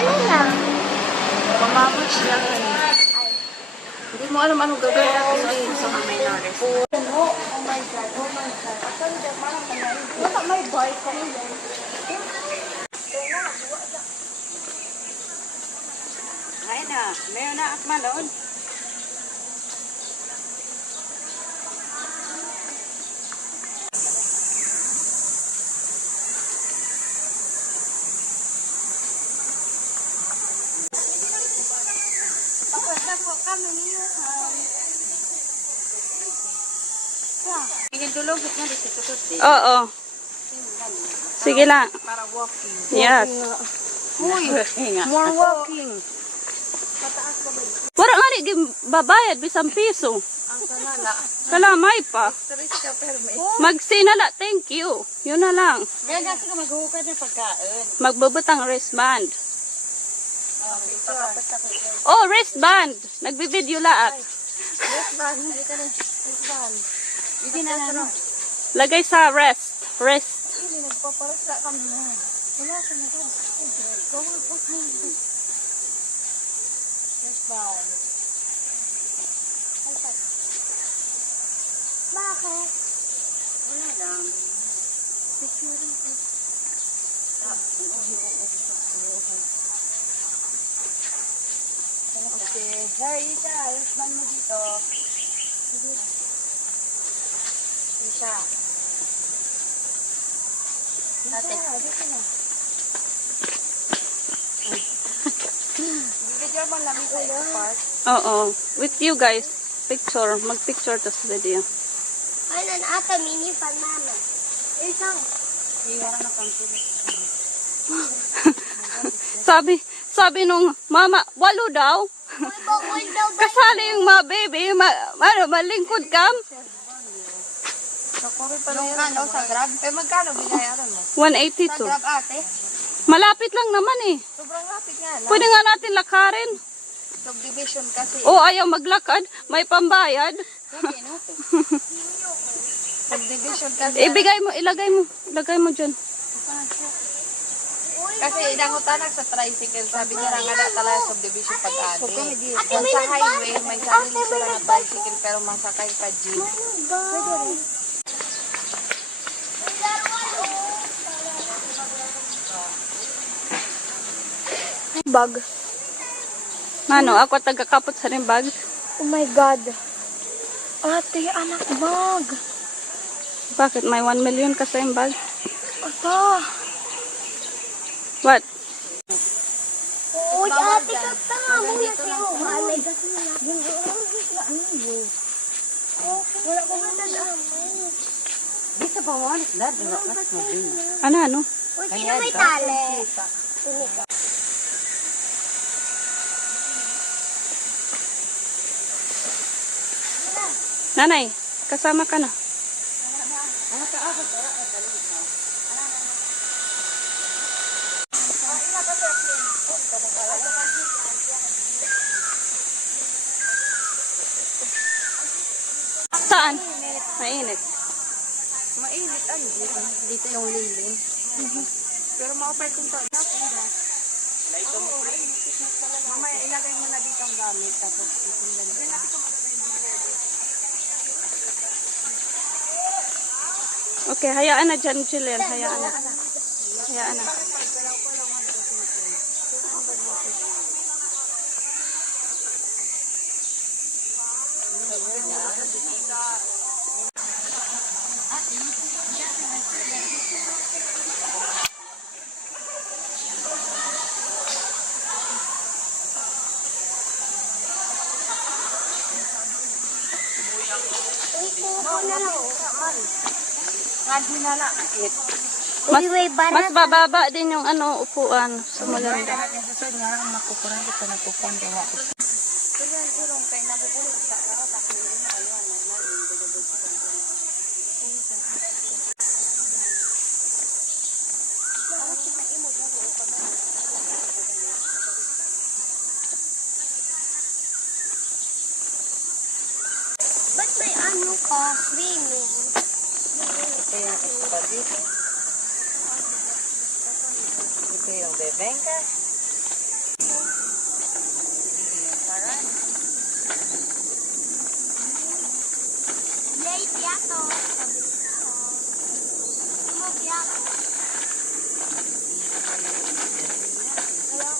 ano lang. Mamamos lang. Hindi mo alam anong gagawin natin din sa mga minores. Oh my God, oh my God. Wala may boy ko yun. Ay na, mayo na at malon. Ingin tulog na dito tukot eh. Oo. Sige lang. Para walking. Yes. Uy, more walking. Wala nga ni babayad bisang piso. Ang kanala. Kalamay pa. Street ka perme. Magsinala, thank you. Yun na lang. Kaya kasi ka maghukad ng pagkain. Magbubutang wristband. Oh, wristband. Nagbibideo lahat. Wristband, hindi ka na. Wristband. Hindi na na. Lagay sa rest. Rest. Hindi, nagpaparasa kami na. Wala ka na ka. Gawin po ka. Wristband. Bakit? Wala lang. Picture ko. Okay. Hey, Ita, wristband mo dito. Isa. Ate. Dito na. Video mo lang sa part. Oo. With you guys. Picture. Mag-picture to sa video. Ay, nan ata mini fan mama. Isang. Iwara na kang tuloy. Sabi nung mama, 8 daw. Kasali yung mga baby, malingkod kam. Yung ano, sa Grab? Magkano binayaran mo? 182. Sa Grab, ate? Malapit lang naman eh. Sobrang lapit nga lang. Pwede nga natin lakarin. Subdivision kasi. O ayaw maglakad, may pambayad. Pwede, no? Subdivision kasi. Ilagay mo dyan. Kasi inangutanak sa tricycle, sabi niya nga na talaga subdivision pag-ate. Kung sa highway, may sarili sila na tricycle pero masakay pa jeep. Bag. Mano, ako taga-kapot sa rin bag. Oh my God. Ate, anak bag. Bakit? May 1 million ka sa yung bag? Ata. What? Uy, ate ka pa. Muna siya. Malay kasi na. Wala ko nga nadamay. Dito pa mo, dad. Ano? Uy, sino may tali? Nanay, kasama ka na. Saan? Mainit. Mainit, ano? Dito yung lilim. Pero ma-offer kong to. Mamaya ilagay mo na dito ang gamit. Tapos itindan. Okay, hayaan na dyan, Jillian. Hayaan na. Hayaan na. Mas bababa din yung upuan sa maganda. Ba't may ano ka? Swimming. Ito yung bebengka. Yay, piato. Sabi ko. Mo piato. Ayaw.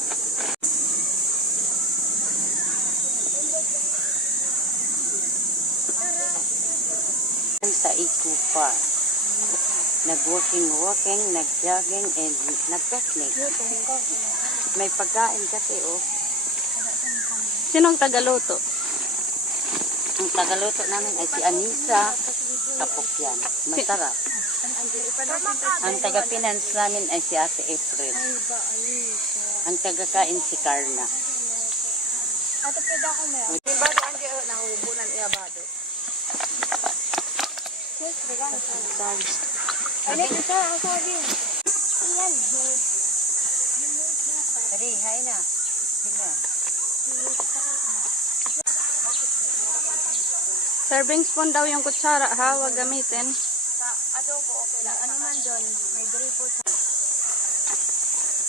Sa Eco Park. Nag-walking, nag-jogging, and nag-picnic. May pagkain kasi, oh. Sinong tagaluto? Ang tagaluto namin ay si Anisa Kapukyan. Masarap. Ang taga-finance namin ay si Ate April. Ang taga-kain si Carla. Ate, pwede ako meron. Bado ang diyo nahubunan iya bado. Yes, regalo sa ano ito sa ang sabi? Iyan. Tari, hay na. Sige. Serving spoon daw yung kutsara, ha? Huwag gamitin. Sa adobo okay lang. Ano man doon? May gripo sa...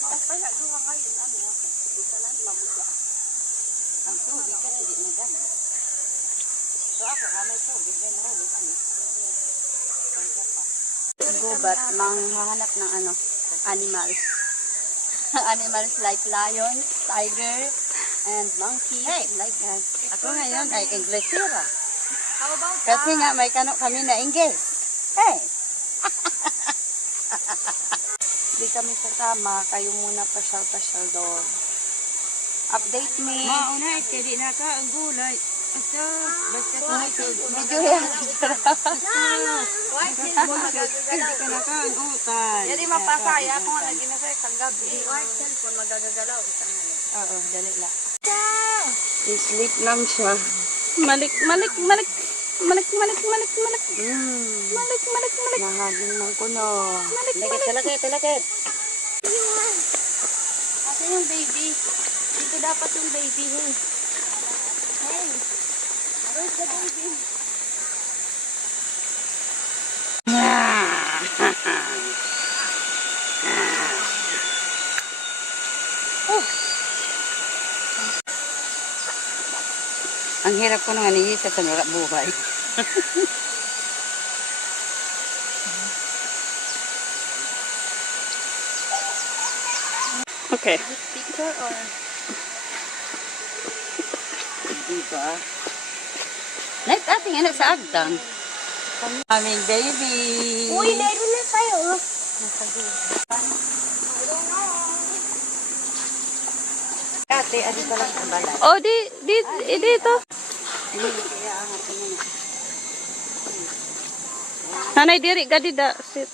Maupay na duha kayo ano. Di ka lang mabuga. Ang tubig kasi di na gano'n. So ako, hamay tubig. Then halit, ano? Kanya pa. Gubat, manghahanap ng ano, animals. Animals like lions, tiger, and monkeys, Hey! like that. Ako ngayon ay Inglesera. How about Kasi nga may kano kami na Ingles. Hey! Di kami kasama, kayo muna pasyal-pasyal doon. Update me. Mauna, kaya na ka ang gulay. Ito, basta Video yan. hindi ka na ka ang utan. Yan yung mapasaya kung ano ginasay kang gabi. White cellphone magagagalaw. Oo, dali lang. I-sleep lang siya. Malik. Malik. Nahaging ng kuno. Talakit. Asa yung baby? Dito dapat yung baby. Hey. Where's the baby? Ang hirap ko naman iisa sa nurap buhay. Okay. Picture or... Diba? Next ating anak sa agtang. Aming baby. Uy, meron na tayo. Ate, adi pala sa balay. Oh, dito. Kaya ang ating anak. Nanay, diri, gadi da. Sit.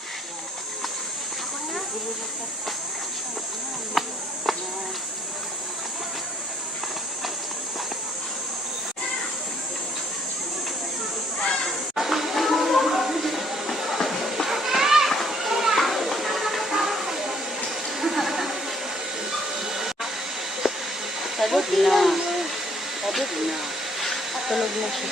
Tulog na. Tulog na siya.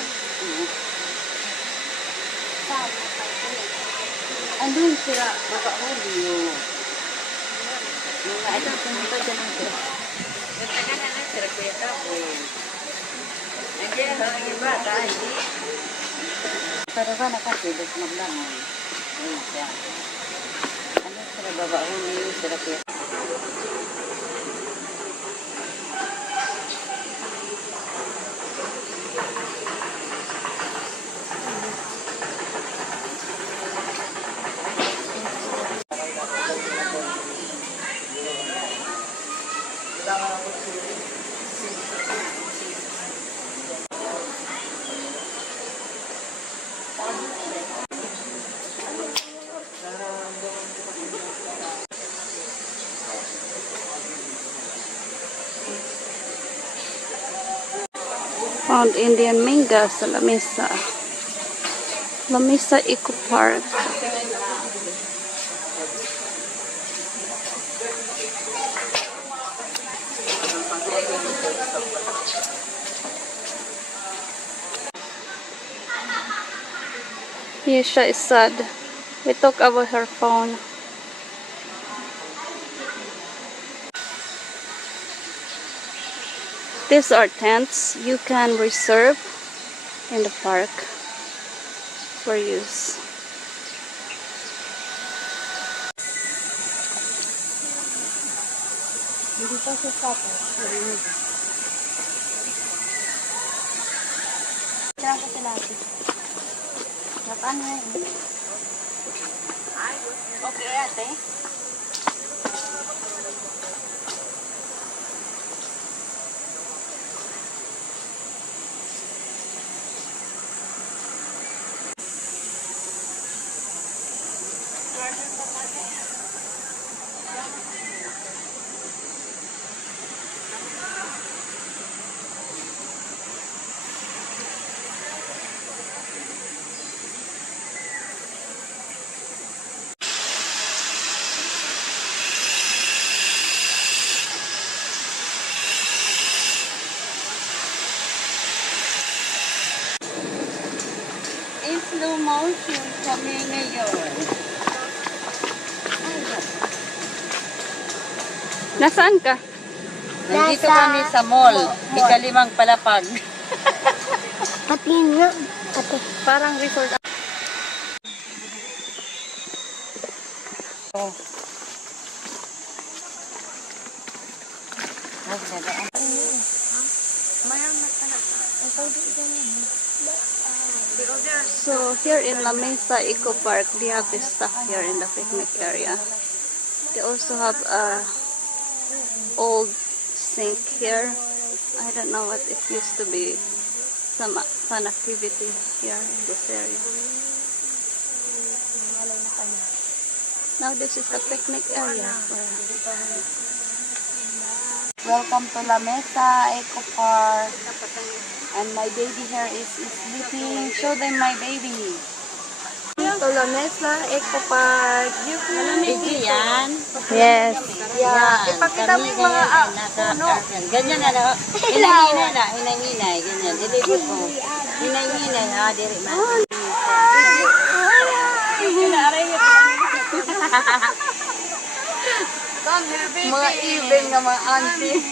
Andun sila, baka huli yun. Mga ito, pumunta dyan ang sila. Nagtaga na sila, kuya tapos. Nandiyan, ang iba, hindi. Pero ba nakasilog maglangon? Ayun siya. Ano sila, baba huli yun sila, kuya. Found Indian Minga sa Lamesa. Lamesa Eco Park. Yesha is sad. We talk about her phone. These are tents you can reserve in the park for use. Hindi pa siya tapos. Kailangan ko sila ate. Nakaan na yun. Okay, ate. In slow motion kami ngayon. Nasaan ka? Nandito kami sa mall. Ikalimang palapag. Pati nga. Ate. Parang resort. So here in La Mesa Eco Park, they have this stuff here in the picnic area. They also have a old sink here. I don't know what it used to be. Some fun activity here in this area. Now this is the picnic area. Welcome to La Mesa Eco Park. And my baby here is sleeping. Show them my baby. To La Mesa Eco Park. Hindi yan. Yes. Yan. Ipakita mo Kami yung mga ngayon nasa ganyan na lang. Hinay-hinay na. Hinay-hinay. Ganyan. Dilipot mo. Hinay-hinay. Ha, diri ma. Mga even nga mga auntie.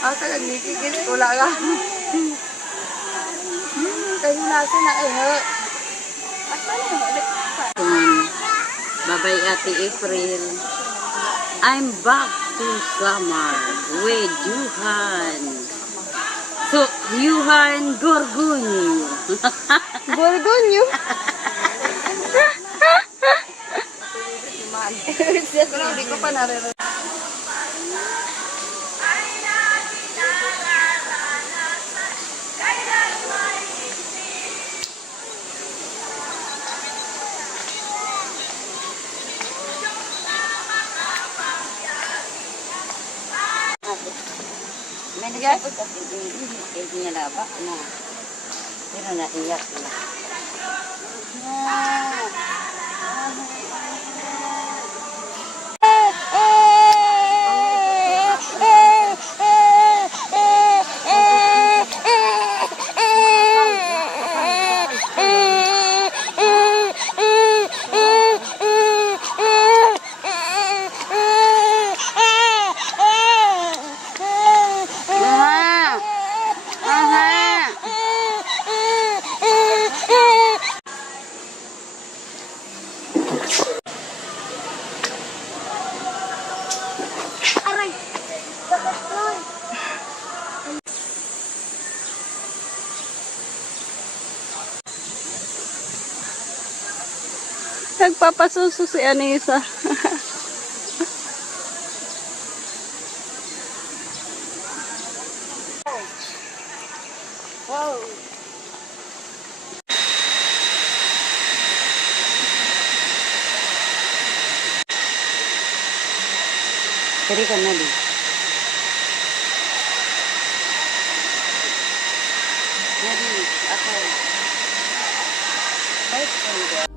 Asa ka nikikis ko lang. Kayo nasa na eh. Bye-bye, Ate April. I'm back to summer with Yuhan. So, Yuhan Gorgonio. Borgonyo. Pero hindi ko pa naririnig. May nagsabot kasi hindi niya laba na. Pero naiyak na. Nagpapasuso si Anissa. Wow. Dari ka na di. Nadi, ako. Right,